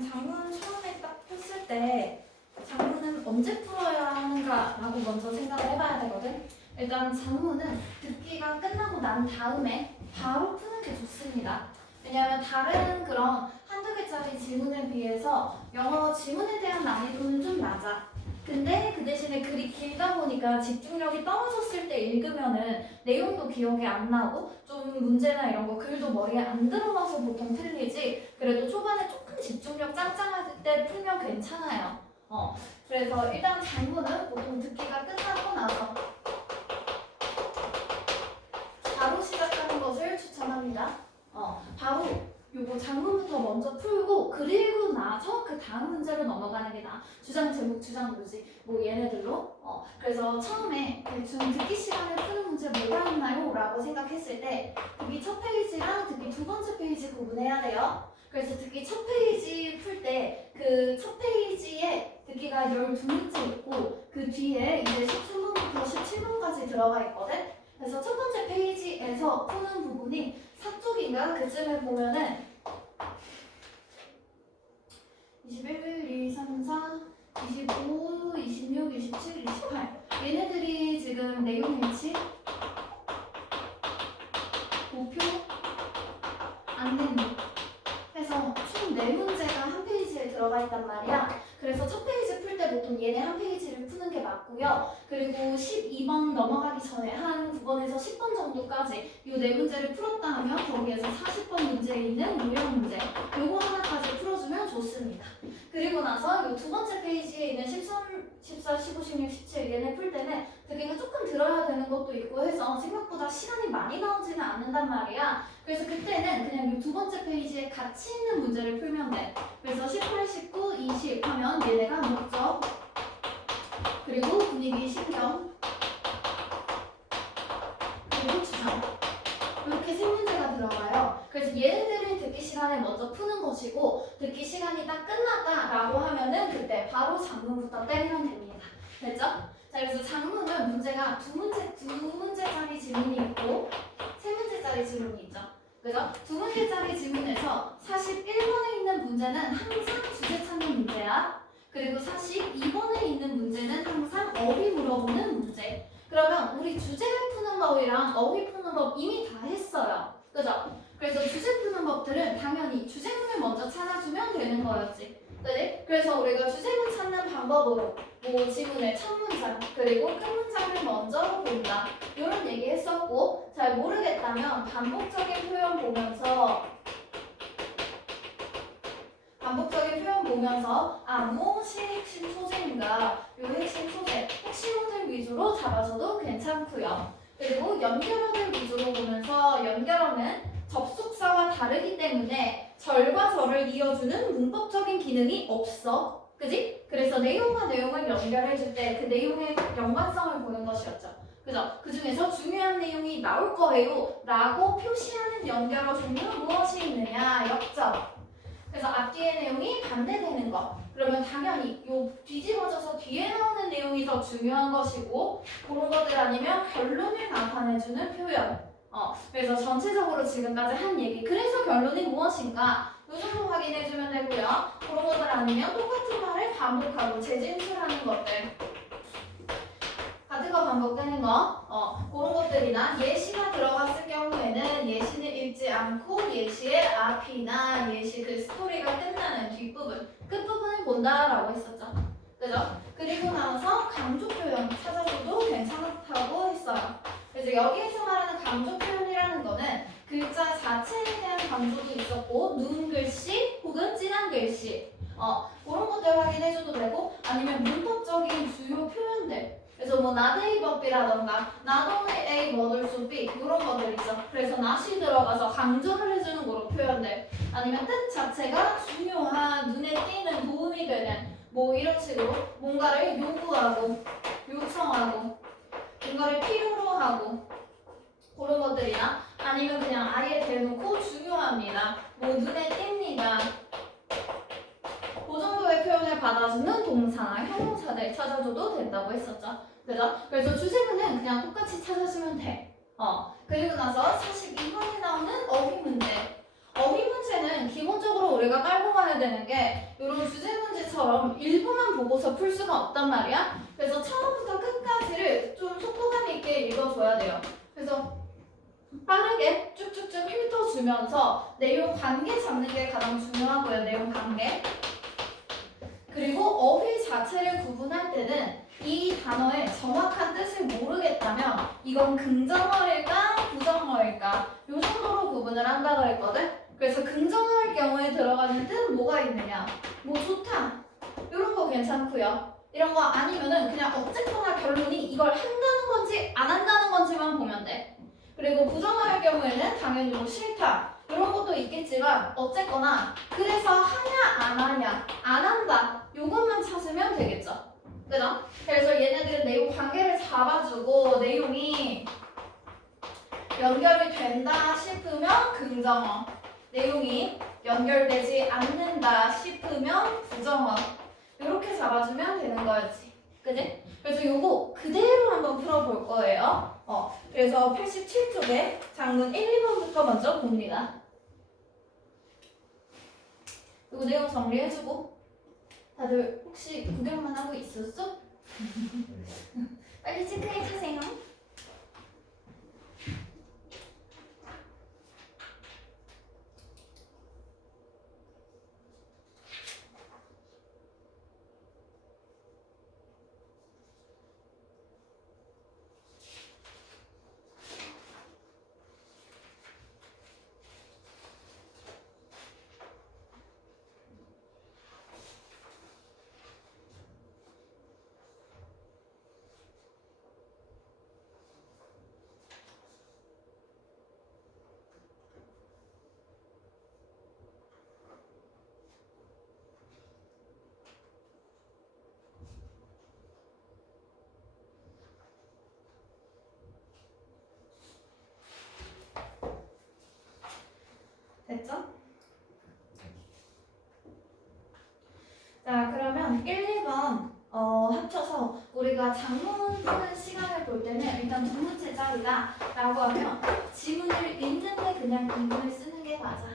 장문 처음에 딱 폈을 때 장문은 언제 풀어야 하는가라고 먼저 생각을 해봐야 되거든. 일단 장문은 듣기가 끝나고 난 다음에 바로 푸는 게 좋습니다. 왜냐하면 다른 그런 한두 개짜리 지문에 비해서 영어 지문에 대한 난이도는 좀 낮아. 근데 그 대신에 글이 길다 보니까 집중력이 떨어졌을 때 읽으면은 내용도 기억이 안 나고 좀 문제나 이런 거 글도 머리에 안 들어가서 보통 틀리지. 그래도 초반에 조금 집중력 짱짱할 때 풀면 괜찮아요. 그래서 일단 장문은 보통 듣기가 끝나고 나서 바로 시작하는 것을 추천합니다. 바로 요거 장문부터 먼저 풀고 그리고 나서 그 다음 문제로 넘어가는 게 나아. 주장 제목, 주장 묘지 뭐 얘네들로. 그래서 처음에 대충 듣기 시간에 푸는 문제 뭐가 있나요? 라고 생각했을 때 듣기 첫 페이지랑 듣기 두 번째 페이지 구분해야 돼요. 그래서 듣기 첫 페이지 풀 때 그 첫 페이지에 듣기가 12문제 있고 그 뒤에 이제 13번부터 17번까지 들어가 있거든. 그래서 첫 번째 페이지에서 푸는 부분이 4쪽인가 그쯤에 보면은 21, 2, 3, 4, 25, 26, 27, 28 얘네들이 지금 내용 일치, 목표, 안내문 해서 총 4문제가 한 페이지에 들어가 있단 말이야. 그래서 첫 페이지 풀 때 보통 얘네 한 페이지를 푸는 게 맞고요. 그리고 12번 넘어가기 전에 한 9번에서 10번 정도까지 이 4문제를 풀었다 하면 거기에서 40번 문제에 있는 무형 문제 요거 하나까지 풀어주면 좋습니다. 그리고 나서 이 두 번째 페이지에 있는 13, 14, 15, 16, 17 얘네 풀 때는 듣기가 조금 들어야 되는 것도 있고 해서 생각보다 시간이 많이 나오지는 않는단 말이야. 그래서 그때는 그냥 이 두 번째 페이지에 같이 있는 문제를 풀면 돼. 그래서 18, 19, 20 하면 얘네가 목적 그리고 분위기, 신경 그리고 주장 이렇게 3문제가 들어가요. 그래서 얘네들을 듣기 시간에 먼저 푸는 것이고 듣기 시간이 딱 끝났다라고 하면은 그때 바로 장문부터 때리면 됩니다. 됐죠? 자, 그래서 장문은 문제가 두 문제짜리 지문이 있고 3문제짜리 지문이 있죠. 그죠? 2문제짜리 지문에서 41번에 있는 문제는 항상 주제 찾는 문제야. 그리고 42번에 있는 문제는 항상 어휘 물어보는 문제. 그러면 우리 주제를 푸는 법이랑 어휘 푸는 법 이미 다 했어요. 그죠? 그래서 주제 푸는 법들은 당연히 주제문을 먼저 찾아주면 되는 거였지. 그지? 그래서 우리가 주제문 찾는 방법으로 뭐 지문의 첫 문장 그리고 큰 문장을 먼저 본다. 이런 얘기 했었고 잘 모르겠다면 반복적인 표현 보면서 무엇이 핵심 소재인가 이 핵심 소재, 핵심어들 위주로 잡아줘도 괜찮고요. 그리고 연결어들 위주로 보면서 연결어는 접속사와 다르기 때문에 절과 절을 이어주는 문법적인 기능이 없어. 그지? 그래서 내용과 내용을 연결해줄 때 그 내용의 연관성을 보는 것이었죠. 그죠? 그 중에서 중요한 내용이 나올 거예요 라고 표시하는 연결어 종류 무엇이 있느냐? 역적. 그래서 앞뒤의 내용이 반대되는 거. 그러면 당연히 요 뒤집어져서 뒤에 나오는 내용이 더 중요한 것이고 그런 것들 아니면 결론을 나타내주는 표현. 그래서 전체적으로 지금까지 한 얘기. 그래서 결론이 무엇인가? 요 정도 확인해주면 되고요. 그런 것들 아니면 똑같은 말을 반복하고 재진술하는 것들. 같은 거 반복되는 거. 그런 것들이나 예시가 들어갔을 경우에는 예시는 읽지 않고 예시의 앞이나 예시 그 스토리가 끝나는 뒷부분, 끝부분을 본다라고 했었죠. 그죠? 그리고 나서 강조 표현 찾아줘도 괜찮다고 했어요. 그래서 여기에서 말하는 강조 표현이라는 거는 글자 자체에 대한 강조도 있었고 눈 글씨 혹은 진한 글씨 그런 것들 확인해줘도 되고 아니면 문법적인 주요 표현들 그래서 뭐 not a verbi라던가 not only a but also b 이런 것들 있죠. 그래서 not이 들어가서 강조를 해주는 그런 표현들 아니면 뜻 자체가 중요한 눈에 띄는 도움이 되는 뭐 이런 식으로 뭔가를 요구하고 요청하고 뭔가를 필요로 하고 그런 것들이나 아니면 그냥 아예 대놓고 중요합니다. 뭐 눈에 띕니다. 그 정도의 표현을 받아주는 동사나 형용사들 찾아줘도 된다고 했었죠. 그죠? 그래서 주제문은 그냥 똑같이 찾아주면 돼. 그리고 나서 42번에 나오는 어휘 문제. 어휘 문제는 기본적으로 우리가 깔고 가야 되는 게 이런 주제 문제처럼 일부만 보고서 풀 수가 없단 말이야. 그래서 처음부터 끝까지를 좀 속도감 있게 읽어줘야 돼요. 그래서 빠르게 쭉쭉쭉 훑어주면서 내용 관계 잡는 게 가장 중요하고요. 내용 관계. 그리고 어휘 자체를 구분할 때는 이 단어의 정확한 뜻을 모르겠다면 이건 긍정어일까 부정어일까 이 정도로 구분을 한다고 했거든. 그래서 긍정어일 경우에 들어가는 뜻은 뭐가 있느냐, 뭐 좋다 이런 거 괜찮고요. 이런 거 아니면은 그냥 어쨌거나 결론이 이걸 한다는 건지 안 한다는 건지만 보면 돼. 그리고 부정어일 경우에는 당연히 뭐 싫다 이런 것도 있겠지만 어쨌거나 그래서 하냐 안 하냐 안 한다 요것만 찾으면 되겠죠. 그죠? 그래서 얘네들은 내용 관계를 잡아주고 내용이 연결이 된다 싶으면 긍정어, 내용이 연결되지 않는다 싶으면 부정어 이렇게 잡아주면 되는 거였지. 그지? 그래서 요거 그대로 한번 풀어볼 거예요. 그래서 87쪽에 장문 1, 2번부터 먼저 봅니다. 요거 내용 정리해주고 다들 혹시 구경만 하고 있었어? 빨리 체크해주세요. 됐죠? 자, 그러면 1, 2번 합쳐서 우리가 장문 푸는 시간을 볼 때는 일단 두 문제 짜리다 라고 하면 지문을 읽는데 그냥 이분을 쓰는 게 맞아.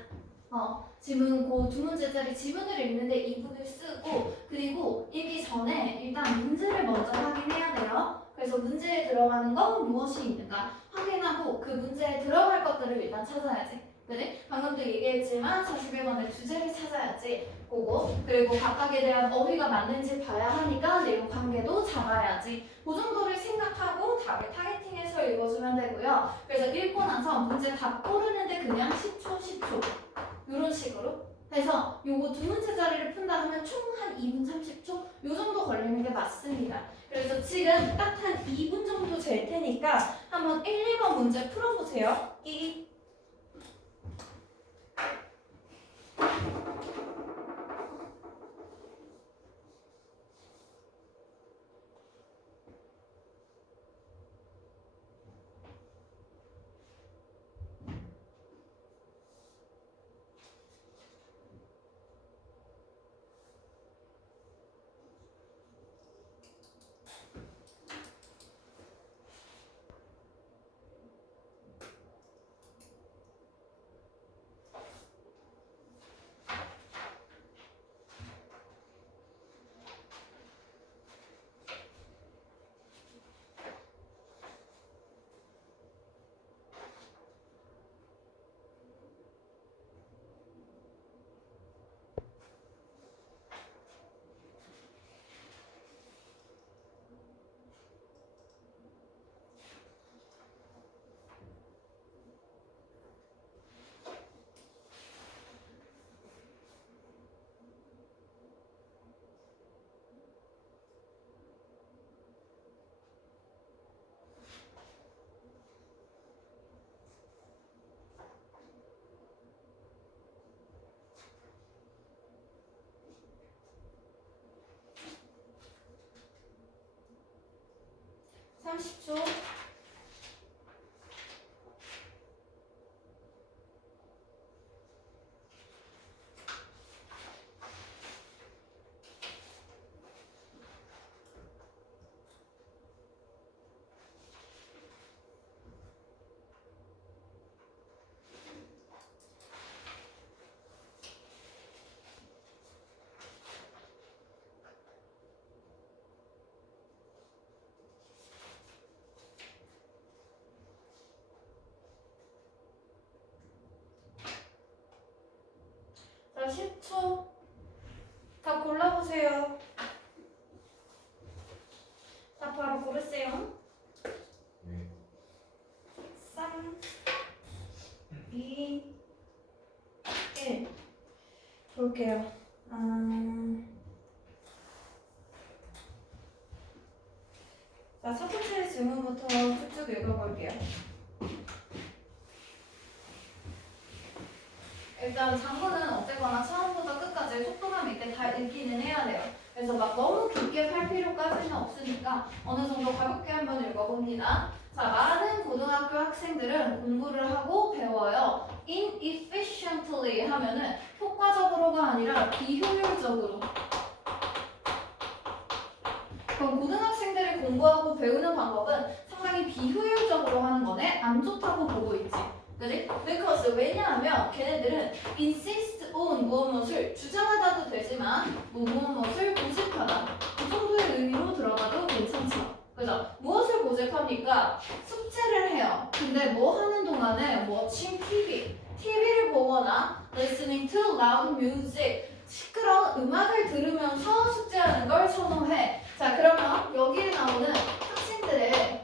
지문 그 두 문제짜리 지문을 읽는데 이분을 쓰고 그리고 읽기 전에 일단 문제를 먼저 확인해야 돼요. 그래서 문제에 들어가는 건 무엇이 있는가 확인하고 그 문제에 들어갈 것들을 일단 찾아야지. 그래? 방금도 얘기했지만 41번의 주제를 찾아야지. 그거 그리고 각각에 대한 어휘가 맞는지 봐야 하니까 내용 관계도 잡아야지. 그 정도를 생각하고 답을 타겟팅해서 읽어주면 되고요. 그래서 읽고 나서 문제 답 고르는데 그냥 10초, 10초 이런 식으로 해서 요거 두 문제 자리를 푼다 하면 총 한 2분 30초 요 정도 걸리는 게 맞습니다. 그래서 지금 딱 한 2분 정도 될 테니까 한번 1, 2번 문제 풀어보세요. 30초. 10초. 다 골라보세요. 자, 바로 고르세요. 네. 3, 2, 1. 볼게요. 자, 첫 번째 질문부터 쭉쭉 읽어볼게요. 일단 장문은 어쨌거나 처음부터 끝까지 속도감 있게 다 읽기는 해야 돼요. 그래서 막 너무 깊게 팔 필요까지는 없으니까 어느 정도 가볍게 한번 읽어봅니다. 자, 많은 고등학교 학생들은 공부를 하고 배워요. inefficiently 하면은 효과적으로가 아니라 비효율적으로. 그럼 고등학생들이 공부하고 배우는 방법은 상당히 비효율적으로 하는 거네. 안 좋다고 보고 있지. 그지? because 왜냐하면 걔네들은 insist on 무엇을 주장하다도 되지만 무엇을 고집하다. 이 정도의 의미로 들어가도 괜찮죠. 그죠? 무엇을 고집합니까? 숙제를 해요. 근데 뭐 하는 동안에 watching TV를 보거나 listening to loud music 시끄러운 음악을 들으면서 숙제하는 걸 선호해. 자, 그러면 여기에 나오는 학생들의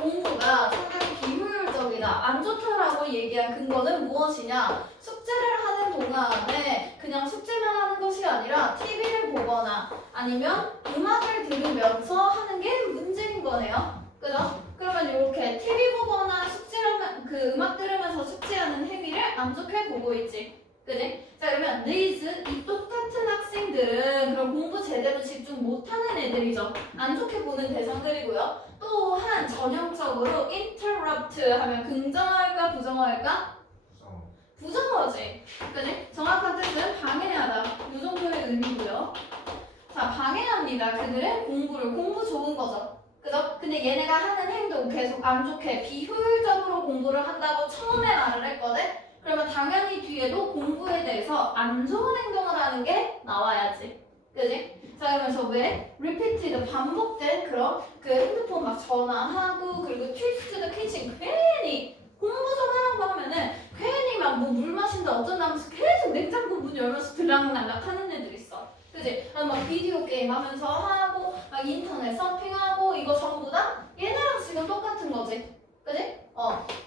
공부가 상당히 비효율적이다, 안 좋다라고 얘기한 근거는 무엇이냐? 숙제를 하는 동안에 그냥 숙제만 하는 것이 아니라 TV를 보거나 아니면 음악을 들으면서 하는 게 문제인 거네요. 그죠? 그러면 이렇게 TV 보거나 숙제하면 그 음악 들으면서 숙제하는 행위를 안 좋게 보고 있지. 그지? 자, 그러면 these 이 똑같은 학생들은 그럼 공부 제대로 집중 못하는 애들이죠. 안 좋게 보는 대상들이고요. 또한 전형적으로 interrupt 하면 긍정어일까 부정어일까? 부정어지. 그지? 정확한 뜻은 방해하다. 이 정도의 의미고요. 자, 방해합니다. 그들의 공부를. 공부 좋은 거죠. 그죠? 근데 얘네가 하는 행동 계속 안 좋게 비효율적으로 공부를 한다고 처음에 말을 했거든? 그러면 당연히 뒤에도 공부에 대해서 안 좋은 행동을 하는 게 나와야지. 그지? 자, 그러면서 왜? repeated 반복된 그런 그 핸드폰 막 전화하고 그리고 trips to the kitchen 괜히 공부 좀 하라고 하면은 괜히 막 뭐 물 마신다 어쩐다 하면서 계속 냉장고 문 열면서 들락날락 하는 애들 있어. 그지? 막 비디오 게임 하면서 하고 막 인터넷 서핑하고 이거 전부 다 얘네랑 지금 똑같은 거지. 그지?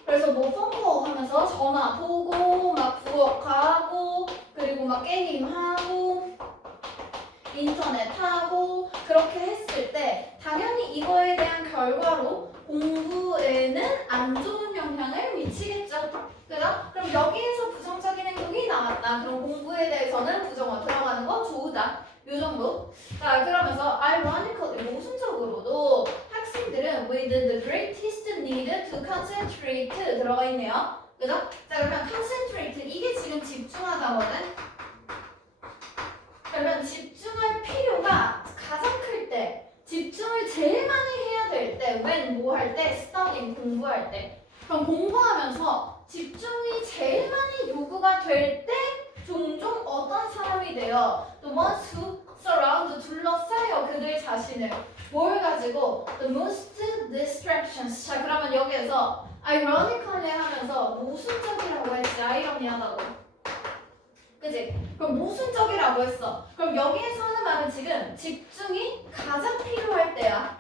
그래서 뭐 폰콜 하면서 전화 보고 막 부엌하고 그리고 막 게임하고 인터넷 하고 그렇게 했을 때 당연히 이거에 대한 결과로 공부에는 안 좋은 영향을 미치겠죠. 그죠? 그럼 여기에서 부정적인 행동이 나왔다. 그럼 공부에 대해서는 부정어 들어가는 거 좋다. 요 정도. 자, 그러면서 ironically 모순적으로도 학생들은 with the greatest need to concentrate 들어가 있네요. 그죠? 자, 그러면 concentrate 이게 지금 집중하다거든. 그러면 집중할 필요가 가장 클 때, 집중을 제일 많이 해야 될 때, when 뭐 할 때, studying 공부할 때. 그럼 공부하면서 집중이 제일 많이 요구가 될 때 종종 어떤 사람이 돼요? The ones who surround 둘러싸여 그들 자신을 뭘 가지고 the most distractions. 자, 그러면 여기에서 ironically 하면서 모순적이라고 했지. 아이러니하다고. 그치? 그럼 모순적이라고 했어. 그럼 여기에서 하는 말은 지금 집중이 가장 필요할 때야.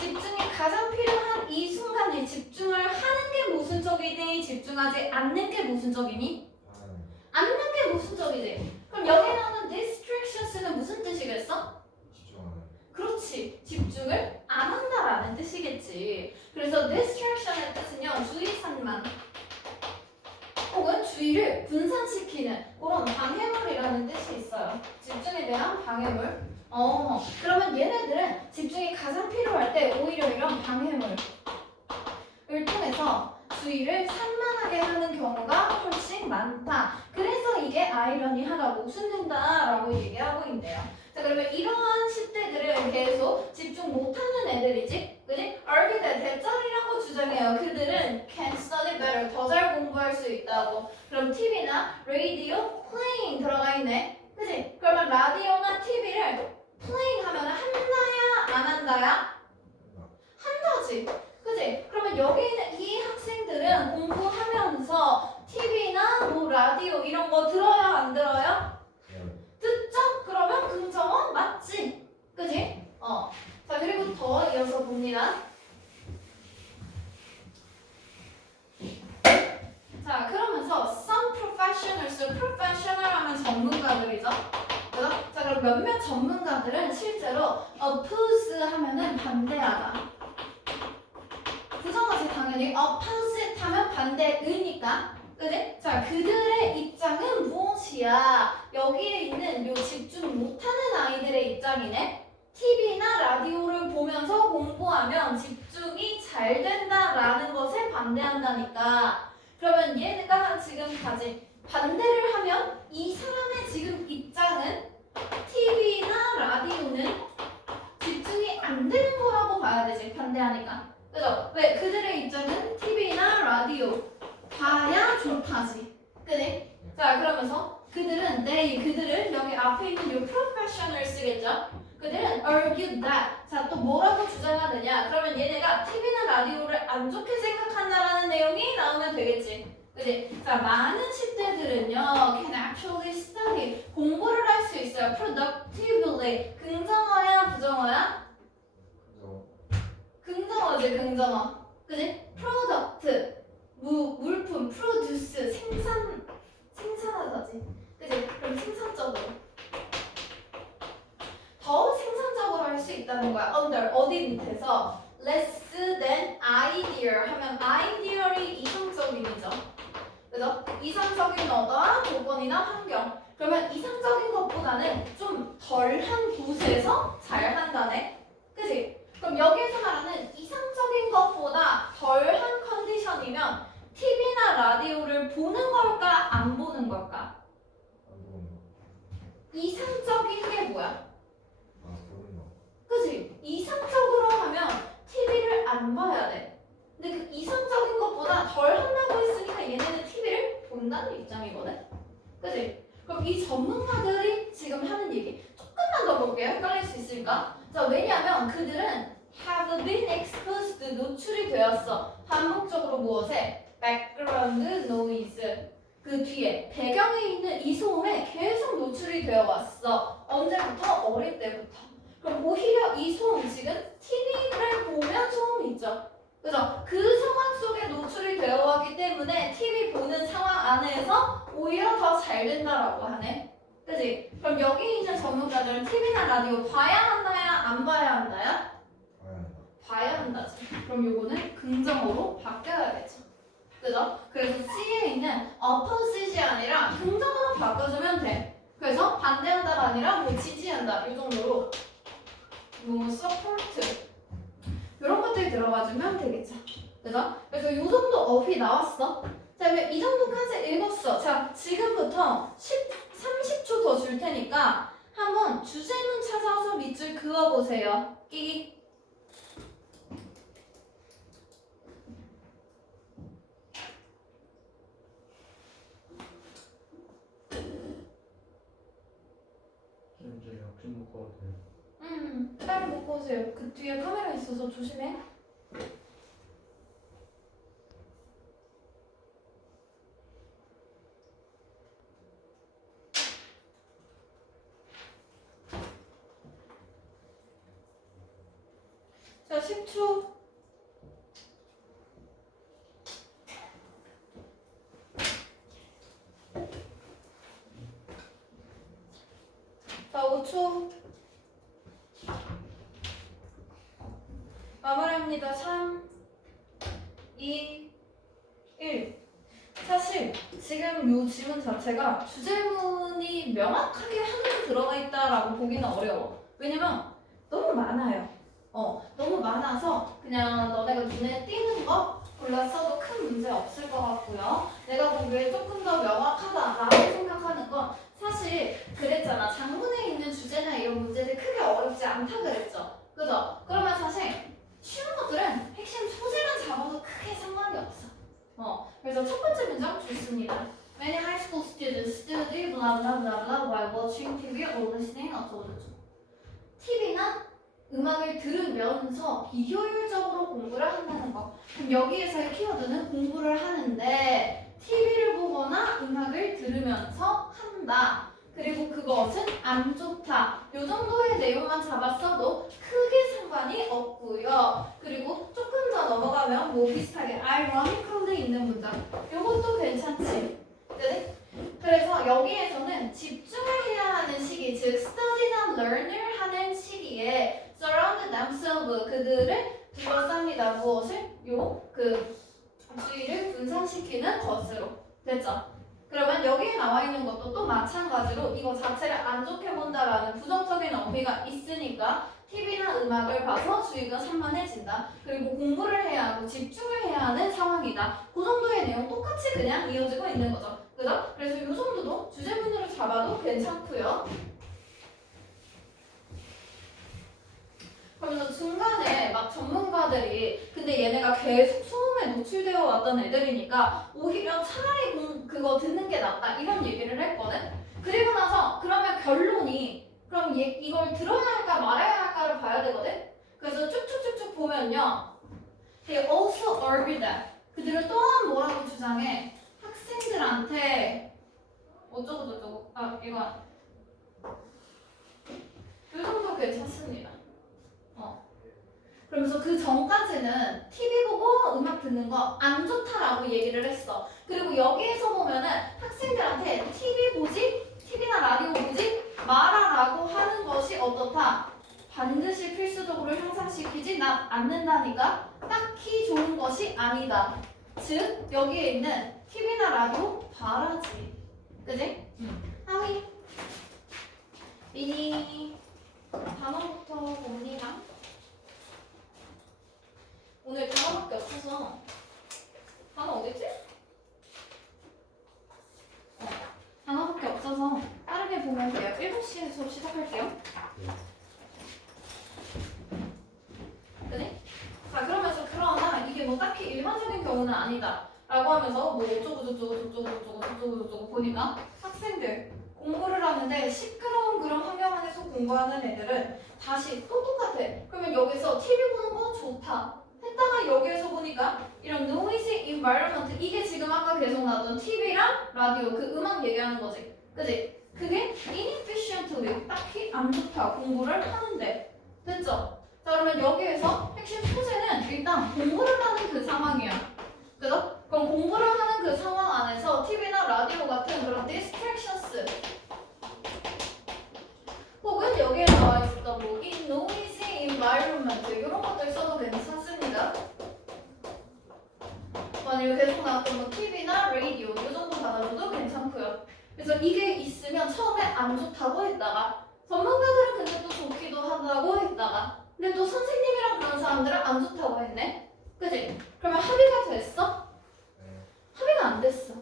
집중이 가장 필요한 이 순간에 집중을 하는 게 모순적이니 집중하지 않는 게 모순적이니? 않는 게 모순적이지. 그럼 여기 나오는 distractions는 무슨 뜻이겠어? 그렇지. 집중을 안 한다라는 뜻이겠지. 그래서 distraction의 뜻은요. 주의산만 혹은 주의를 분산시키는 그런 방해물이라는 뜻이 있어요. 집중에 대한 방해물. 그러면 얘네들은 집중이 가장 필요할 때 오히려 이런 방해물을 통해서 주의를 산만하게 하는 경우가 훨씬 많다. 그래서 이게 아이러니하다고 모순된다라고 얘기하고 있네요. 자, 그러면 이러한 10대들은 계속 집중 못하는 애들이지? 그지? argue 대절이라고 주장해요. 그들은 can study better, 더 잘 공부할 수 있다고. 그럼 TV나 radio playing 들어가 있네. 그지? 그러면 라디오나 TV를 playing 하면 한다야 안 한다야? 한다지. 그지? 그러면 여기 있는 이 학생들은 공부하면서 TV나 뭐 라디오 이런 거 들어야 안 professionals, professional 하면 전문가들이죠. 그죠? 자, 그럼 몇몇 전문가들은 실제로 oppose 하면은 반대하다. 부정어지 당연히 opposite 하면 반대의니까. 그지? 자, 그들의 입장은 무엇이야? 여기에 있는 요 집중 못하는 아이들의 입장이네. TV나 라디오를 보면서 공부하면 집중이 잘 된다라는 것에 반대한다니까. 그러면 얘가 지금까지 반대를 하면 이 사람의 지금 입장은 TV나 라디오는 집중이 안 되는 거라고 봐야 되지. 반대하니까. 그죠? 왜? 그들의 입장은 TV나 라디오 봐야 좋다지. 그래? 자, 그러면서 그들은 그들을 여기 앞에 있는 요 professional 쓰겠죠? 그들은 argued that. 자, 또 뭐라고 주장하느냐? 그러면 얘네가 TV나 라디오를 안 좋게 생각한다라는 내용이 나오면 되겠지. 그지? 자, 많은 10대들은요 can actually study. 공부를 할 수 있어요. productively. 긍정어야, 부정어야? 긍정어지, 긍정어. 그지? product. 물품, produce, 생산하다지. 그지? 그럼 생산적으로. 더 생산적으로 할 수 있다는 거야. under, 어디 밑에서. less than ideal 하면 ideal이 이상적인이죠. 그죠? 이상적인 어떠한 조건이나 환경. 그러면 이상적인 것보다는 좀 덜한 곳에서 잘 한다네. 그지? 그럼 여기에서 말하는 이상적인 것보다 덜한 컨디션이면 TV나 라디오를 보는 걸까? 안 보는 걸까? 안 보는 거. 이상적인 게 뭐야? 아, 보는 거. 그지? 이상적으로 하면 TV를 안 봐야 돼. 근데 그 이상적인 것보다 덜 한다고 했으니까 얘네는 TV를 본다는 입장이거든? 그지? 그럼 이 전문가들이 지금 하는 얘기 조금만 더 볼게요. 헷갈릴 수 있으니까. 자, 왜냐하면 그들은 have been exposed, 노출이 되었어. 반복적으로 무엇에? background noise. 그 뒤에 배경에 있는 이 소음에 계속 노출이 되어 왔어. 언제부터? 어릴 때부터. 그럼 오히려 이 소음, 지금 TV를 보면 소음이 있죠. 그죠? 그 상황 속에 노출이 되어 왔기 때문에 TV 보는 상황 안에서 오히려 더 잘 된다라고 하네. 그지? 그럼 여기 있는 전문가들은 TV나 라디오 봐야 한다야? 안 봐야 한다야? 봐야 한다. 봐야 한다지. 그럼 요거는 긍정어로 바뀌어야겠죠. 그죠? 그래서 C에 있는 opposite이 아니라 긍정어로 바꿔주면 돼. 그래서 반대한다가 아니라 뭐 지지한다. 이 정도로 뭐 support 이런 것들이 들어가주면 되겠죠. 그죠? 그래서 요 정도 어휘 나왔어. 자, 이 정도까지 읽었어. 자, 지금부터 30초 더 줄 테니까 한번 주제문 찾아서 밑줄 그어보세요. 끼기. 이제 약좀 먹고 와도 돼요? 빨리 먹고 오세요. 그 뒤에 카메라 있어서 조심해. 자, 10초. 자, 5초. 마무리합니다. 3, 2, 1. 사실 지금 이 질문 자체가 주제문이 명확하게 한개 들어가 있다라고 보기는 어려워. 왜냐면 너무 많아요. 너무 많아서 그냥 너네가 눈에 띄는 거 골랐어도 큰 문제 없을 것 같고요. 내가 보기에 조금 더 명확하다라고 생각하는 건 사실 그랬잖아. 장문에 있는 주제나 이런 문제들 크게 어렵지 않다 그랬죠. 그죠? 그러면 사실 쉬운 것들은 핵심 소재만 잡아도 크게 상관이 없어. 그래서 첫 번째 문장 좋습니다. Many high school students study blah blah blah blah while watching TV or listening 어쩌고저쩌고. TV나 음악을 들으면서 비효율적으로 공부를 한다는 거. 그럼 여기에서의 키워드는 공부를 하는데 TV를 보거나 음악을 들으면서 한다. 그리고 그것은 안 좋다. 이 정도의 내용만 잡았어도 크게 상관이 없고요. 그리고 조금 더 넘어가면 뭐 비슷하게 ironically 있는 문장. 이것도 괜찮지. 네? 향상시키는 것으로. 됐죠? 그러면 여기에 나와 있는 것도 또 마찬가지로 이거 자체를 안 좋게 본다라는 부정적인 의미가 있으니까 TV나 음악을 봐서 수익은 산만해진다. 그리고 공부를 해야 하고 집중을 해야 하는 상황이다. 그 정도의 내용 똑같이 그냥 이어지고 있는 거죠. 그죠? 그래서 이 정도도 주제문으로 잡아도 괜찮고요. 그러면서 중간에 막 전문가들이 근데 얘네가 계속 소음에 노출되어 왔던 애들이니까 오히려 차라리 그거 듣는 게 낫다 이런 얘기를 했거든. 그리고 나서 그러면 결론이 그럼 이걸 들어야 할까 말아야 할까를 봐야 되거든. 그래서 쭉쭉쭉쭉 보면요. They also argue that 그들은 또한 뭐라고 주장해? 학생들한테 어쩌고저쩌고 이거 이 정도 괜찮습니다. 그러면서 그 전까지는 TV 보고 음악 듣는 거 안 좋다라고 얘기를 했어. 그리고 여기에서 보면은 학생들한테 TV 보지? TV나 라디오 보지? 말아라고 하는 것이 어떻다? 반드시 필수적으로 향상시키지 않는다니까 딱히 좋은 것이 아니다. 즉 여기에 있는 TV나 라디오 봐라지. 그지? 하위 미니 단어부터 봅니다. 오늘 단어밖에 없어서 단어 어딨지? 단어밖에 없어서 빠르게 보면 돼요. 7시에 수업 시작할게요. 그래? 자 그러면서 그러나 이게 뭐 딱히 일반적인 경우는 아니다 라고 하면서 뭐 어쩌고 보니까 학생들 공부를 하는데 시끄러운 그런 환경 안에서 공부하는 애들은 다시 또 똑같아. 그러면 여기서 TV 보는 거 좋다 했다가 여기에서 보니까 이런 noisy environment 이게 지금 아까 계속 나왔던 TV랑 라디오 그 음악 얘기하는 거지. 그지? 그게 inefficiently 딱히 안 좋다 공부를 하는데. 됐죠? 자 그러면 여기에서 핵심 소재는 일단 공부를 하는 그 상황이야. 그죠? 그럼 공부를 하는 그 상황 안에서 TV나 라디오 같은 그런 distractions 혹은 여기에 나와 있었던 뭐 in noisy environment 이런 것들 써도 괜찮습니다. 만약에 계속 나왔던 뭐 TV나 라디오 이 정도 받아줘도 괜찮고요. 그래서 이게 있으면 처음에 안 좋다고 했다가 전문가들은 근데 또 좋기도 하다고 했다가 근데 또 선생님이랑 그런 사람들은 안 좋다고 했네. 그지? 그러면 합의가 됐어? 합의가 안 됐어.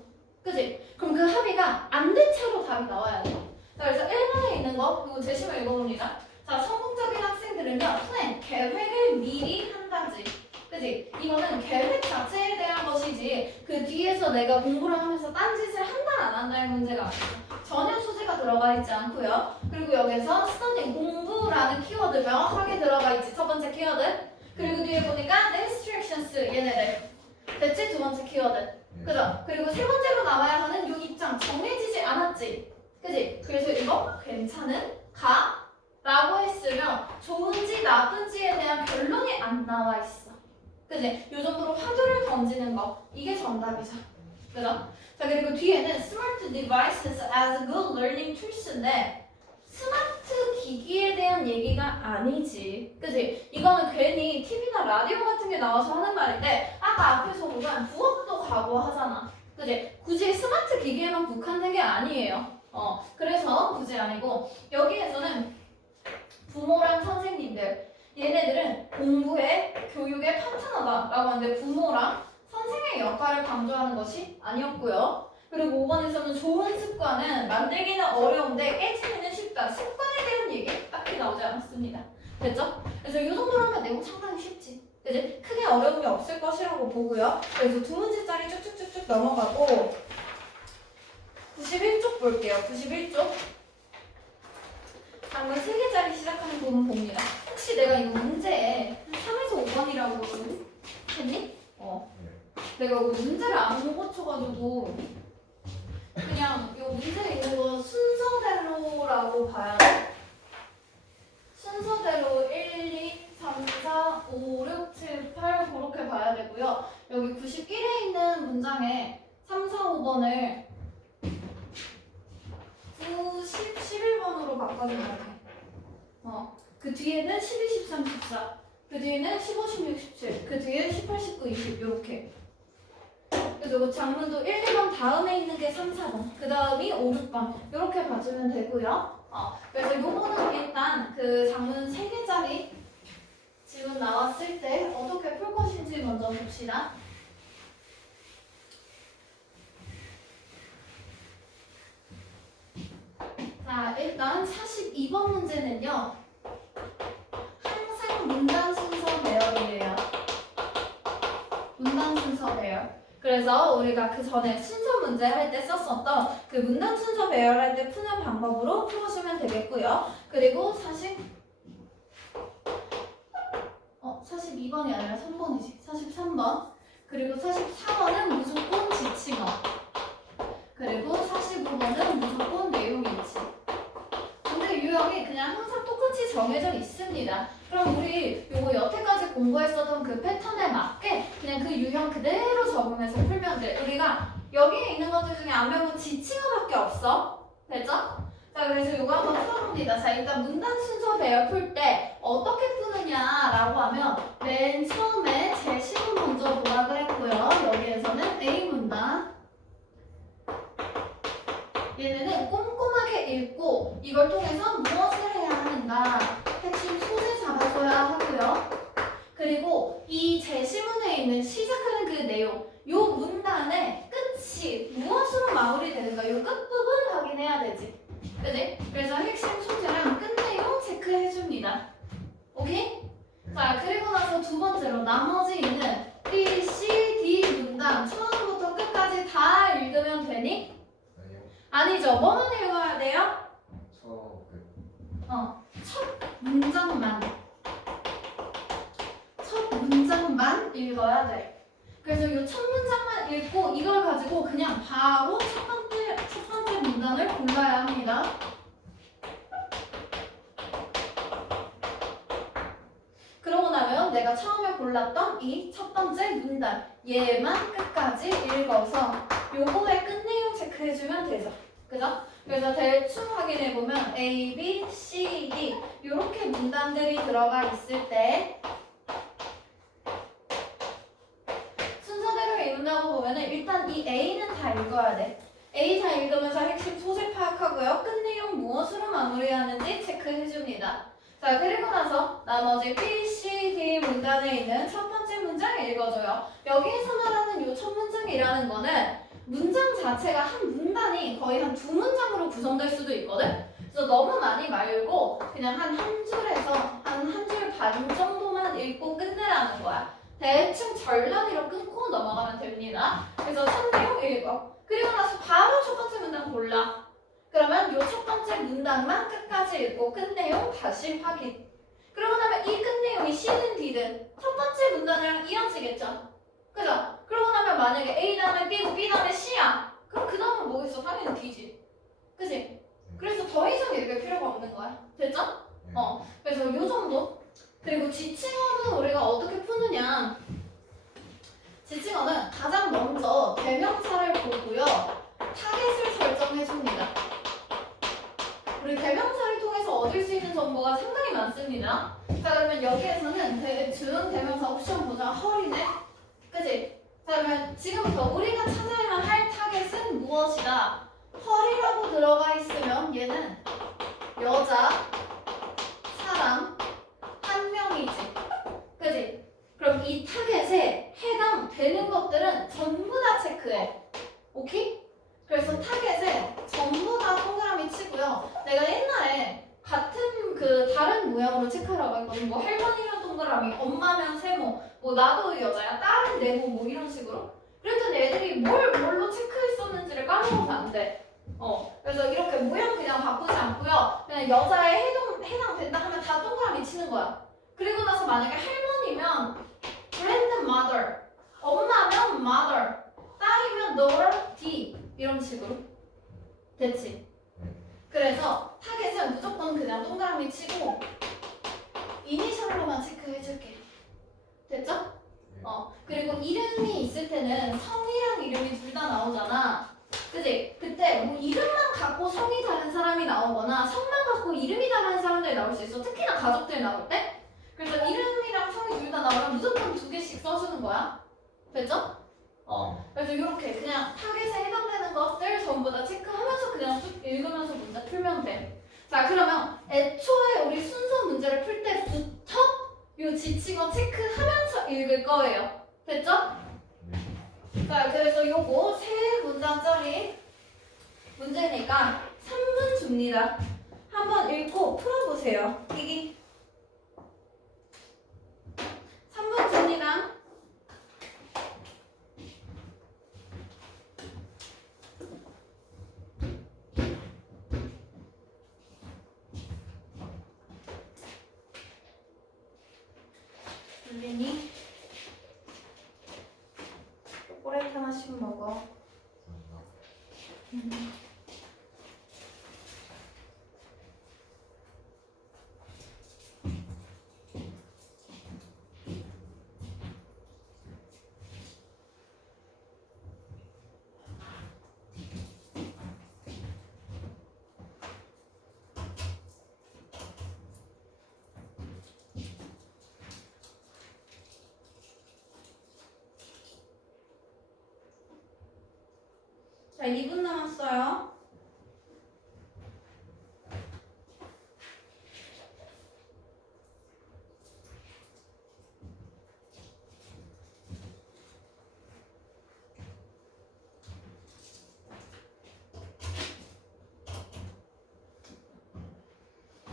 그지? 그럼 그 합의가 안 된 채로 답이 나와야 돼. 자, 그래서 1번에 있는 거 그리고 제시문 읽어봅니다. 자, 성공적인 학생들은요 플랜, 계획을 미리 한다지. 그지? 이거는 계획 자체에 대한 것이지 그 뒤에서 내가 공부를 하면서 딴짓을 한다 안 한다의 문제가 아니야. 전혀 소재가 들어가 있지 않고요. 그리고 여기서 studying, 공부라는 키워드 명확하게 들어가 있지. 첫 번째 키워드. 그리고 뒤에 보니까 distractions 얘네들. 됐지? 두 번째 키워드. 그죠? 그리고 세 번째로 나와야 하는 요 입장 정해지지 않았지. 그지? 그래서 이거 괜찮은? 가? 라고 했으면 좋은지 나쁜지에 대한 결론이 안 나와 있어. 그지? 요 정도로 화두를 던지는 거. 이게 정답이죠. 그죠? 자 그리고 뒤에는 smart devices as good learning tools인데 스마트 기기에 대한 얘기가 아니지. 그지? 이거는 괜히 TV나 라디오 같은 게 나와서 하는 말인데 아까 앞에서 보면 부업도 각오하잖아. 그지? 굳이 스마트 기기에만 국한된 게 아니에요. 그래서 굳이 아니고 여기에서는 부모랑 선생님들 얘네들은 공부의 교육의 파트너다라고 하는데 부모랑 선생의 역할을 강조하는 것이 아니었고요. 그리고 5번에서는 좋은 습관은 만들기는 어려운데 깨지기는 쉽다. 습관에 대한 얘기 딱히 나오지 않았습니다. 됐죠? 그래서 이 정도로 하면 내용 상당히 쉽지. 그지? 크게 어려움이 없을 것이라고 보고요. 그래서 두 문제짜리 쭉쭉쭉쭉 넘어가고 91쪽 볼게요. 91쪽. 장문 3개짜리 시작하는 부분 봅니다. 혹시 내가 이거 문제에 3에서 5번이라고 했니? 내가 이거 문제를 안 고쳐가지고 그냥 이 문제에 있는 거 순서대로라고 봐야 돼. 순서대로 1, 2, 3, 4, 5, 6, 7, 8 그렇게 봐야 되고요. 여기 91에 있는 문장에 3, 4, 5번을 9, 10, 11번으로 바꿔줘야 돼. 그 뒤에는 12, 13, 14. 그 뒤에는 15, 16, 17. 그 뒤에 18, 19, 20 이렇게. 그리고 장문도 1, 2번 다음에 있는 게 3, 4번. 그 다음이 5, 6번. 이렇게 봐주면 되고요. 그래서 요거는 일단 그 장문 3개짜리 질문 나왔을 때 어떻게 풀 것인지 먼저 봅시다. 자, 일단 42번 문제는요. 항상 문단 순서 배열이에요. 문단 순서 배열. 그래서 우리가 그 전에 순서 문제 할 때 썼었던 그 문단 순서 배열할 때 푸는 방법으로 풀어주면 되겠고요. 그리고 42번이 아니라 3번이지. 43번. 그리고 44번은 무조건 지칭어. 그리고 45번은 무조건 내용 일치. 근데 유형이 그냥 항상 똑같이 정해져 있습니다. 그럼 우리 요거 여태까지 공부했었던 그 패턴에 맞게 그냥 그 유형 그대로 적응해서 풀면 돼. 우리가 여기에 있는 것들 중에 안 배운 지칭어밖에 없어. 됐죠? 자, 그래서 요거 한번 풀어봅니다. 자, 일단 문단 순서 배열 풀 때 어떻게 푸느냐라고 하면 맨 처음에 제시문 먼저 보라 그랬고요. 여기에서는 A 문단. 얘네는 꼼꼼하게 읽고 이걸 통해서 무엇을 해야 하는가 핵심 소재 잡아줘야 하고요. 그리고 이 제시문에 있는 시작하는 그 내용, 요 문단의 끝이 무엇으로 마무리되는가 요 끝부분 확인해야 되지. 그지? 그래서 핵심 소재랑 끝 내용 체크해줍니다. 오케이? 자, 그리고 나서 두 번째로 나머지 있는 B, C, D 문단 처음부터 끝까지 다 읽으면 되니? 아니죠. 뭐만 읽어야 돼요? 첫 문장만. 첫 문장만 읽어야 돼. 그래서 이 첫 문장만 읽고 이걸 가지고 그냥 바로 첫 번째 문단을 골라야 합니다. 그러고 나면 내가 처음에 골랐던 이 첫 번째 문단 얘만 끝까지 읽어서 요거의 끝 내용 체크해주면 되죠. 그죠? 그래서 대충 확인해보면 A, B, C, D 이렇게 문단들이 들어가 있을 때 순서대로 읽는다고 보면은 일단 이 A는 다 읽어야 돼. A 다 읽으면서 핵심 소재 파악하고요. 끝 내용 무엇으로 마무리하는지 체크해줍니다. 자, 그리고 나서 나머지 B, C, D 문단에 있는 첫 번째 문장 읽어줘요. 여기에서 말하는 이 첫 문장이라는 거는 문장 자체가 한 문단이 거의 한 두 문장으로 구성될 수도 있거든? 그래서 너무 많이 말고 그냥 한 줄에서 한 줄 반 정도만 읽고 끝내라는 거야. 대충 절단위로 끊고 넘어가면 됩니다. 그래서 첫 내용 읽어. 그리고 나서 바로 첫 번째 문단 골라. 그러면 이 첫 번째 문단만 끝까지 읽고 끝 내용 다시 확인. 그러고 나면 이 끝 내용이 C든 D든 첫 번째 문단이랑 이어지겠죠? 그죠? 그러고 나면 만약에 A 다음에 B고 B 다음에 C야. 그럼 그 다음은 뭐 있어? 당연히 D지. 그치? 그래서 더 이상 읽을 필요가 없는 거야. 됐죠? 그래서 요 정도. 그리고 지칭어는 우리가 어떻게 푸느냐. 지칭어는 가장 먼저 대명사를 보고요. 타겟을 설정해줍니다. 우리 대명사를 통해서 얻을 수 있는 정보가 상당히 많습니다. 자, 그러면 여기에서는 대충 대명사 옵션 보자. 헐이네. 그치? 자, 그러면 지금부터 우리가 찾아야만 할 타겟은 무엇이다? 헐이라고 들어가 있으면 얘는 여자, 사람, 한 명이지. 그치? 그럼 이 타겟에 해당되는 것들은 전부 다 체크해. 오케이? 그래서 타겟에 전부 다 동그라미 치고요. 내가 옛날에 같은 그 다른 모양으로 체크하라고 했거든. 뭐 할머니면 동그라미, 엄마면 세모, 뭐 나도 여자야, 딸은 네모, 뭐 이런 식으로. 그랬더니 애들이 뭘로 체크했었는지를 까먹어서 안 돼. 그래서 이렇게 모양 그냥 바꾸지 않고요. 그냥 여자에 해당된다 하면 다 동그라미 치는 거야. 그리고 나서 만약에 할머니면 grandmother, 엄마면 mother, 딸이면 daughter, D 이런 식으로. 됐지? 그래서 타겟은 무조건 그냥 동그라미 치고 이니셜로만 체크해줄게. 됐죠? 그리고 이름이 있을 때는 성이랑 이름이 둘 다 나오잖아. 그치? 그때 뭐 이름만 갖고 성이 다른 사람이 나오거나 성만 갖고 이름이 다른 사람들이 나올 수 있어. 특히나 가족들이 나올 때. 그래서 이름이랑 성이 둘 다 나오면 무조건 2개씩 써주는 거야. 됐죠? 그래서 이렇게 그냥 타겟에 해당되는 것들 전부 다 체크하면서 그냥 쭉 읽으면서 문제 풀면 돼. 자, 그러면 애초에 우리 순서 문제를 풀 때부터 이 지침어 체크하면서 읽을 거예요. 됐죠? 자, 그래서 요거 세 문장짜리 문제니까 3분 줍니다. 한번 읽고 풀어보세요. 이기 3분 줍니다. 들리니? 초콜릿 하나씩 먹어. 자, 2분 남았어요.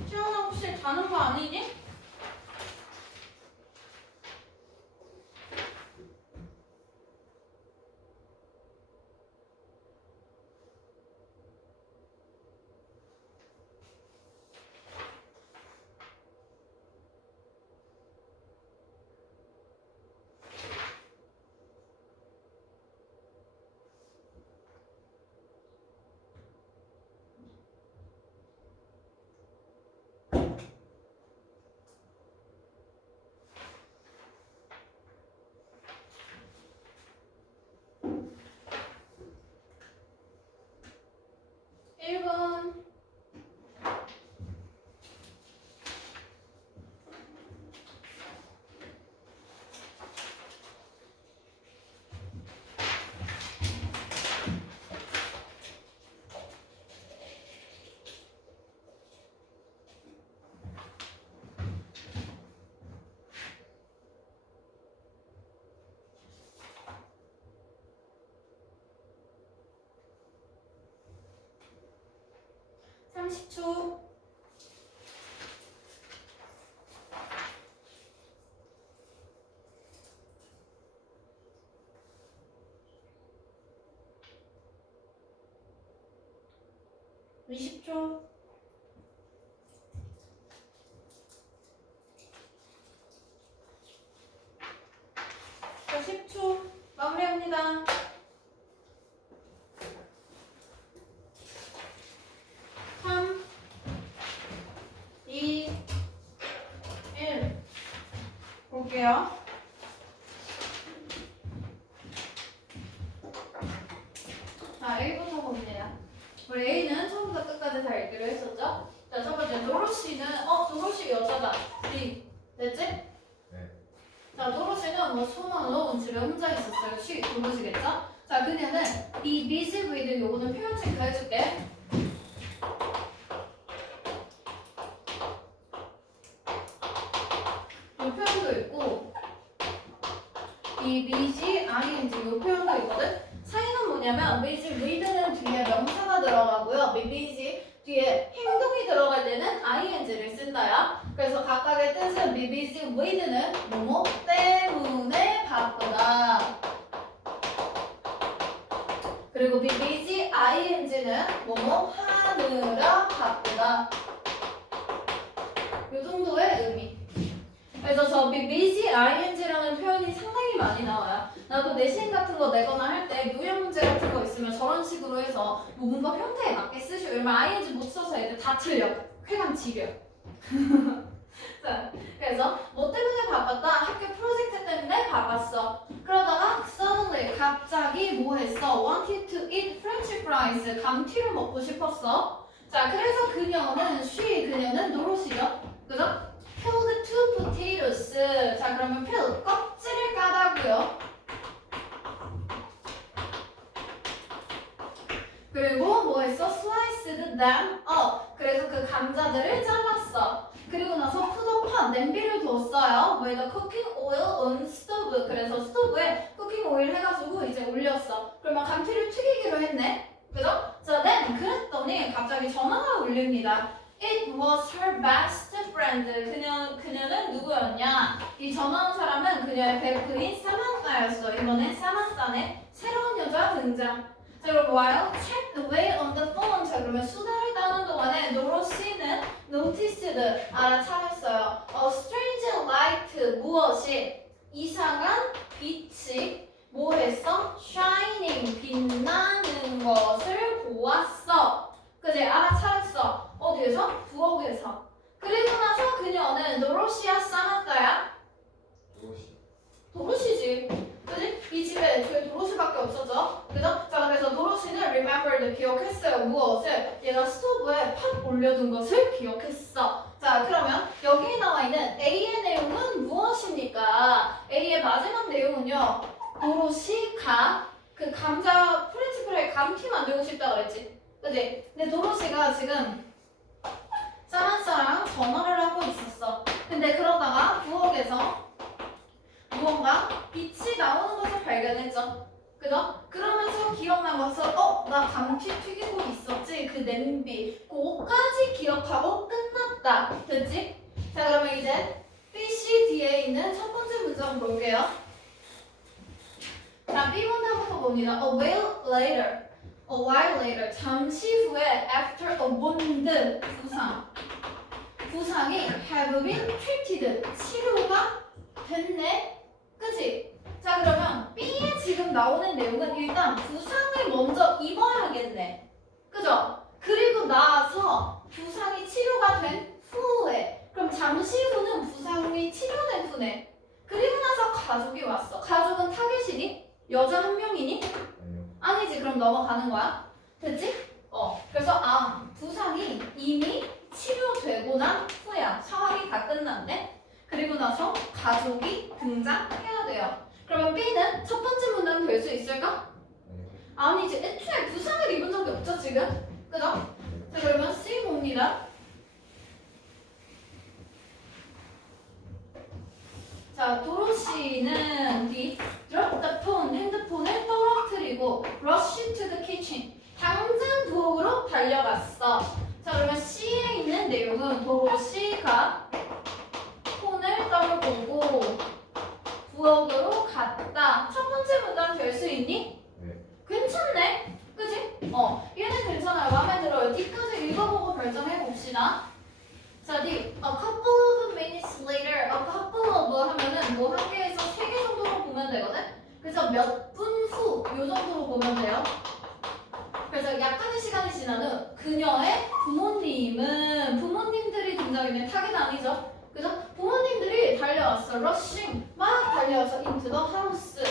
시원아 혹시 자는 거 아니니? 일 30초. (20초) 자, 10초 마무리합니다. 3, 2, 1 볼게요. 자, 1부터 봅니다. 우리 A는 처음부터 끝까지 다 읽기로 했었죠? 자, 첫 번째 도로시는 도로시 여자다. B 됐지? 네. 자, 도로시는 뭐 소문로 집에 혼자 있었어요. 도로시겠죠? 자, 그녀는 be busy with 요거는 표현 체크해줄게. 이 표현도 있고 be busy ing 이 표현도 있거든. 차이는 뭐냐면 busy with는 뒤에 명사가 들어가고요. be busy 뒤에 행동이 들어갈 때는 ing를 쓴다야. 그래서 각각의 뜻은 be busy with는 뭐뭐 때문에 바쁘다. 그리고 be busy ing는 뭐뭐 하느라 바쁘다. 이 정도의 의미. 그래서 저 be busy ing라는 표현이 상당히 많이 나와요. 나도 내신 같은 거 내거나 할 때 요약 문제 같은 거 있으면 저런 식으로 해서 뭐 문법 형태에 맞게 쓰시고 얼마 ing 못 써서 애들 다 틀려. 쾌감 지려. 자, 그래서 뭐 때문에 바빴다? 학교 프로젝트 때문에 바빴어. 그러다가 suddenly 갑자기 뭐 했어? wanted to eat french fries 감튀를 먹고 싶었어. 자, 그래서 그녀는 노릇이죠. 그죠? peeled two potatoes. 자, 그러면 peel 껍질을 까다고요. 그리고 뭐 했어? sliced them up. 그래서 그 감자들을 잘랐어. 그리고 나서 put a pot, 냄비를 뒀어요. with a cooking oil on stove. 그래서 스토브에 쿠킹 오일 해가지고 이제 올렸어. 그러면 감튀를 튀기기로 했네. 그죠? 자, then 그랬더니 갑자기 전화가 울립니다. It was her best friend. 그녀는 누구였냐? 이 전화 온 사람은 그녀의 베프인 사만사였어. 이번엔 사만사네 새로운 여자 등장. 자, 그럼 while checked away on the phone. 자, 그러면 수다를 떠는 동안에 노로시는 noticed, 알아차렸어요. A strange light, 무엇이? 이상한 빛이 뭐 했어? shining, 빛나는 것을 보았어. 그지? 알아차렸어. 어디에서? 부엌에서. 그리고 나서 그녀는 노로시야 사마타야? 도로시지. 그지? 이 집에 저희 도로시밖에 없었죠? 그죠? 자, 그래서 도로시는 remembered, 기억했어요. 무엇을? 얘가 스토브에 팍 올려둔 것을 기억했어. 자, 그러면 여기 나와 있는 A의 내용은 무엇입니까? A의 마지막 내용은요. 도로시가 그 감자 프렌치 프라이 감튀 만들고 싶다 그랬지? 그지? 근데 도로시가 지금 사만사랑 전화를 하고 있었어. 근데 그러다가 부엌에서 무언가 빛이 나오는 것을 발견했죠. 그죠? 그러면서 기억난 것을 나 감튀 튀기고 있었지. 그 냄비. 그거까지 기억하고 끝났다. 됐지? 자, 그러면 이제 B, C, D에 있는 첫 번째 문장 볼게요. 자, B 문장부터 봅니다. A while later. 잠시 후에 after a wound. 부상이 have been treated. 치료가 됐네. 그치? 자, 그러면 B에 지금 나오는 내용은 일단 부상을 먼저 입어야겠네. 그죠? 그리고 나서 부상이 치료가 된 후에. 그럼 잠시 후는 부상이 치료된 후네. 그리고 나서 가족이 왔어. 가족은 타겟이니? 여자 한 명이니? 아니지. 그럼 넘어가는 거야. 됐지? 그래서 부상이 이미 치료되고 난 후야. 상황이 다 끝났네. 그리고 나서 가족이 등장해야 돼요. 그러면 B는 첫 번째 문장 될 수 있을까? 아니지. 애초에 부상을 입은 적이 없죠 지금? 그죠? 자, 그러면 C 봅니다. 자, 도로시는 D drop the phone, 핸드폰을 떨어뜨리고 rush to the kitchen, 당장 부엌으로 달려갔어. 자, 그러면 C에 있는 내용은 도로시가 폰을 떨구고 부엌으로 갔다. 첫 번째 문장 될 수 있니? 네. 괜찮네. 그지? 얘는 괜찮아요. 마음에 들어요. D까지 읽어보고 결정해 봅시다. 자, D. A couple of minutes later. A couple of 하면은 뭐 한 개에서 세 개 정도로 보면 되거든? 그래서 몇 분 후 요 정도로 보면 돼요. 그래서 약간의 시간이 지난 후 그녀의 부모님들이 등장했네. 타겟 아니죠? 그래서 부모님들이 달려왔어. rushing, 막 달려와서 into the house.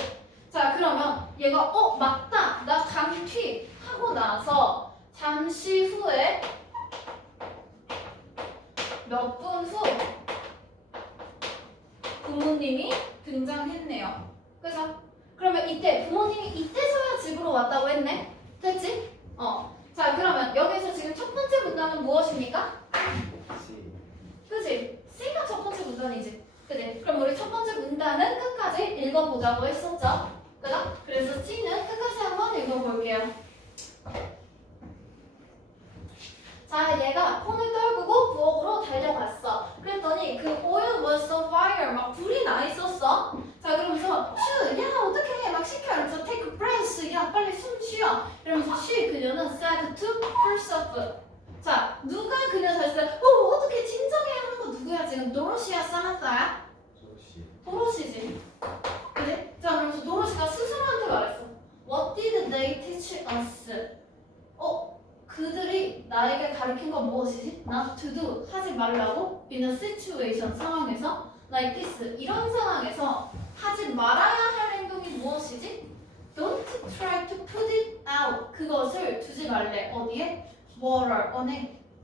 자, 그러면 얘가 맞다. 나 감튀 하고 나서 잠시 후에 몇 분 후 부모님이 등장했네요. 그죠? 그러면 이때 부모님이 이때서야 집으로 왔다고 했네. 됐지? 자, 그러면 여기서 지금 첫 번째 문장은 무엇입니까? 그지? C가 첫 번째 문단이지. 그지? 그럼 우리 첫 번째 문단은 끝까지 읽어보자고 했었죠? 그죠? 그래서 C는 끝까지 한번 읽어볼게요. 자, 얘가 폰을 떨구고 부엌으로 달려갔어. 그랬더니 그 oil was on fire. 막 불이 나 있었어. 자, 그러면서 야, 어떡해. 막 시켜. 그래서 take a breath. 야, 빨리 숨 쉬어. 이러면서 그녀는 said to herself. 자, 누가 그녀 잘했어요? 어떻게 진정해 하는 거 누구야 지금? 도로시야 사만사야? 도로시지. 그래? 자, 그러면서 도로시가 스스로한테 말했어. What did they teach us? 그들이 나에게 가르친 건 무엇이지? Not to do, 하지 말라고? In a situation, 상황에서 like this, 이런 상황에서 하지 말아야 할 행동이 무엇이지? Don't try to put it out, 그것을 두지 말래. 어디에? water,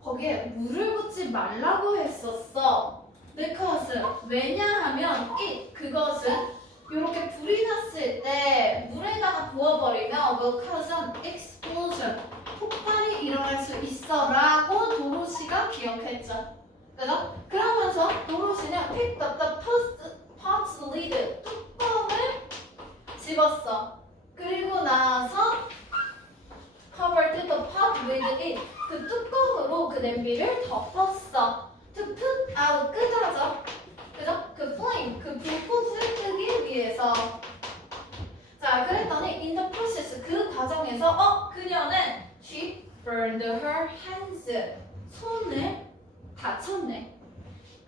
거기에 물을 붓지 말라고 했었어. because, 왜냐하면 it, 그것은 이렇게 불이 났을 때 물에다가 부어버리면 will cause an explosion, 말할 수 있어 라고 도로시가 기억했죠. 그죠? 그러면서 도로시는 picked up the pot's lid 뚜껑을 집었어. 그리고 나서 covered the pot with it 그 뚜껑으로 그 냄비를 덮었어. to put out 끄자죠. 그죠? 그 flame 그 불꽃을 끄기 위해서. 자 그랬더니 in the process 그 과정에서 그녀는 she burned her hands 손을 다쳤네.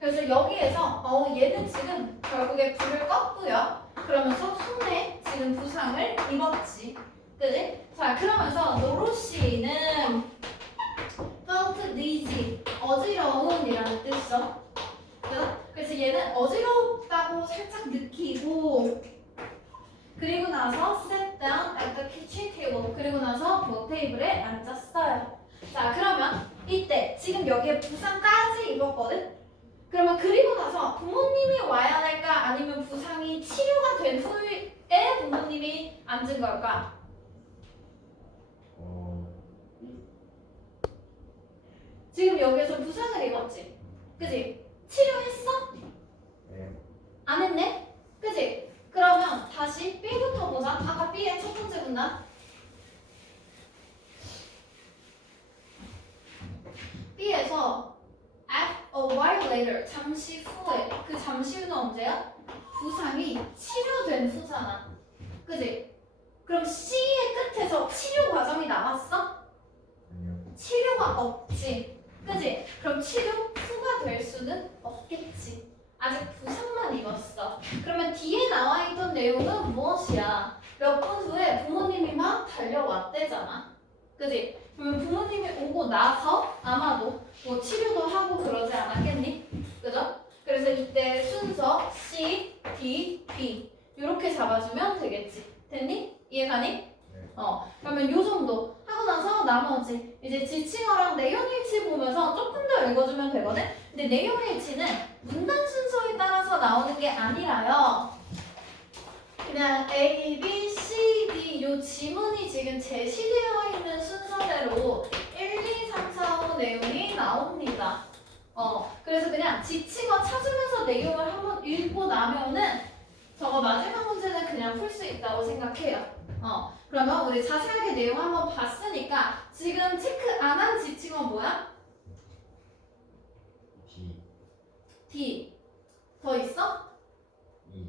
그래서 여기에서 얘는 지금 결국에 불을 껐고요. 그러면서 손에 지금 부상을 입었지. 그지? 자 그러면서 노로시는 felt dizzy 어지러운이라는 뜻이죠. 그래서 얘는 어지럽다고 살짝 느끼고 그리고 나서 sat down at the kitchen table 그리고 나서 부엌 테이블에 앉았어요. 자 그러면 이때 지금 여기에 부상까지 입었거든? 그러면 그리고 나서 부모님이 와야 할까 아니면 부상이 치료가 된 후에 부모님이 앉은 걸까? 지금 여기에서 부상을 입었지? 그지? 치료했어? 네. 안 했네? 그지? 그러면 다시 B부터 보자. 아까 B의 첫 번째 문단. B에서 at a while later 잠시 후에 그 잠시 후는 언제야? 부상이 치료된 후잖아. 그지? 그럼 C의 끝에서 치료 과정이 나왔어? 아니요. 치료가 없지. 그지? 그럼 치료 후가 될 수는 없겠지. 아직 부상만 입었어. 그러면 뒤에 나와 있던 내용은 무엇이야? 몇 분 후에 부모님이 막 달려왔대잖아. 그지? 그러면 부모님이 오고 나서 아마도 뭐 치료도 하고 그러지 않았겠니? 그죠? 그래서 이때 순서 C, D, B 이렇게 잡아주면 되겠지. 됐니? 이해가니? 네. 그러면 요 정도 하고 나서 나머지 이제 지칭어랑 내용일치 보면서 조금 더 읽어주면 되거든? 근데 내용일치는 문단 순서에 따라서 나오는 게 아니라요. 그냥 A, B, C, D 요 지문이 지금 제시되어 있는 순서대로 1, 2, 3, 4, 5 내용이 나옵니다. 그래서 그냥 지칭어 찾으면서 내용을 한번 읽고 나면은 저거 마지막 문제는 그냥 풀 수 있다고 생각해요. 그러면 우리 자세하게 내용 한번 봤으니까 지금 체크 안 한 지칭어 뭐야? D. D. 더 있어? E.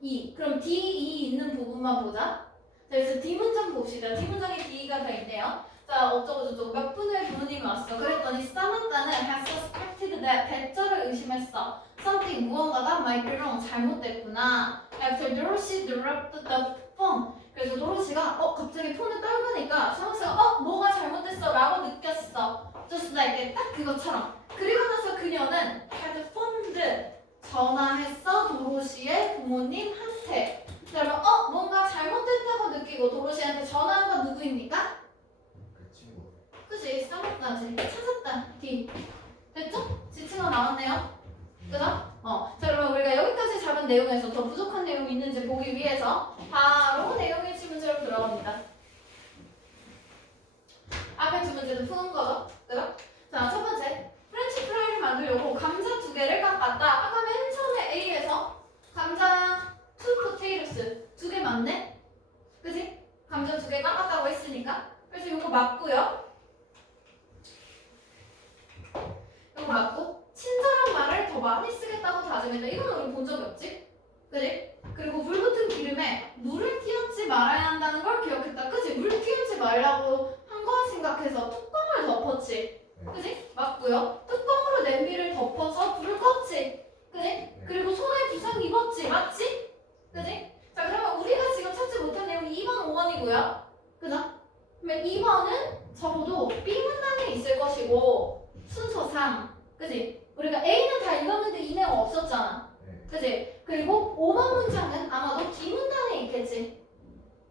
E. 그럼 D, E 있는 부분만 보자. 자, 그래서 D 문장 봅시다. D 문장에 D가 더 있네요. 자, 어쩌고저쩌고 몇 분 후에 부모님이 왔어. 그랬더니 사마타는 has suspected that 배절을 의심했어. something 무언가가 might be wrong 잘못됐구나. After Dorothy dropped the phone. 그래서 도로시가 갑자기 폰을 떨구니까 사마스가 뭐가 잘못됐어 라고 느꼈어. just like that. 딱 그것처럼. 그리고 나서 그녀는 had phoned 전화했어 도로시의 부모님한테. 그러면 뭔가 잘못됐다고 느끼고 도로시한테 전화한 건 누구입니까? 그 친구. 그치? 쌍꺼까지 찾았다. D. 됐죠? 지칭어 나왔네요. 그죠? 자 그러면 우리가 여기까지 잡은 내용에서 더 부족한 내용이 있는지 보기 위해서 바로 내용일치 문제로 들어갑니다. 앞에 두 문제는 푸는 거죠. 그죠? 자, 첫 번째. 프렌치 프라이를 만들려고 감자 2개를 깎았다. 아까 맨 처음에 A에서 감자 2 potatoes 2개 맞네? 그지? 감자 2개 깎았다고 했으니까. 그래서 이거 맞고요. 이거 맞고 친절한 말을 더 많이 쓰겠다고 다짐했다. 이건 우리 본 적이 없지? 그지? 그리고 불 붙은 기름에 물을 띄우지 말아야 한다는 걸 기억했다. 그지? 물 띄우지 말라고 한 거 생각해서 뚜껑을 덮었지. 그지? 맞고요. 뚜껑으로 냄비를 덮어서 불을 껐지. 그지? 그리고 손에 부상 입었지. 맞지? 그지? 자 그러면 우리가 지금 찾지 못한 내용이 2번, 5번이고요. 그죠? 그러면 2번은 적어도 B 문단에 있을 것이고 순서상 그지? 우리가 A는 다 읽었는데 이 내용 없었잖아. 네. 그지? 그리고 5번 문장은 아마도 D 문단에 있겠지.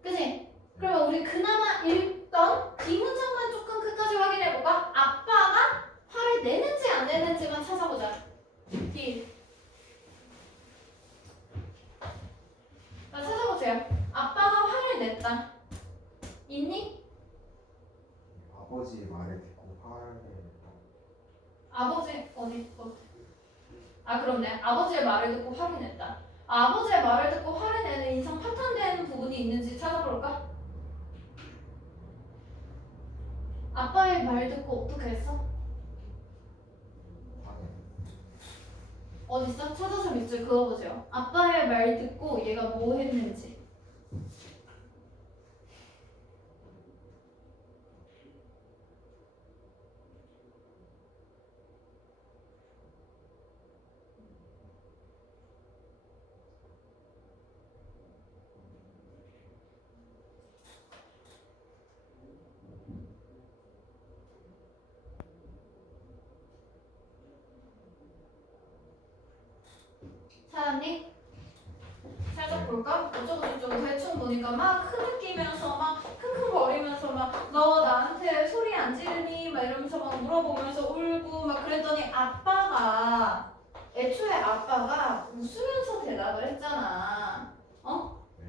그지? 그러면 우리 그나마 읽던 D 문장만 조금 끝까지 확인해볼까? 아빠가 화를 내는지 안 내는지만 찾아보자. D. 자, 찾아보세요. 아빠가 화를 냈다. 있니? 아버지 말을 듣고 아버지 어디 아 그렇네. 아버지의 말을 듣고 화를 냈다. 아버지의 말을 듣고 화를 내는 인상 파탄되는 부분이 있는지 찾아볼까? 아빠의 말 듣고 어떻게 했어? 어딨어? 찾아서 밑줄 그어보세요. 아빠의 말 듣고 얘가 뭐 했는지. 찾았니? 살짝 볼까? 어쩌고저쩌고 대충 보니까 막 흐느끼면서 막 킁킁거리면서 막 너 나한테 소리 안 지르니? 막 이러면서 막 물어보면서 울고 막 그랬더니 애초에 아빠가 웃으면서 대답을 했잖아.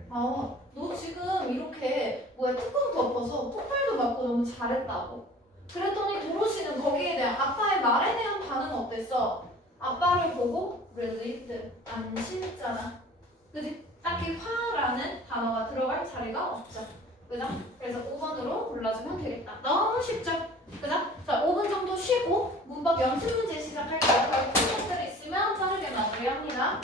너 지금 이렇게 뭐야 뚜껑 덮어서 톡발도 맞고 너무 잘했다고. 그랬더니 도로시는 거기에 대한 아빠의 말에 대한 반응은 어땠어? 아빠를 보고 relieved 안심했잖아. 그지? 딱히 화라는 단어가 들어갈 자리가 없죠. 그죠? 그래서 5번으로 골라주면 되겠다. 너무 쉽죠? 그죠? 자, 5분 정도 쉬고 문법 연습 문제 시작할게요. 거기 푸는 것들 있으면 빠르게 마무리합니다.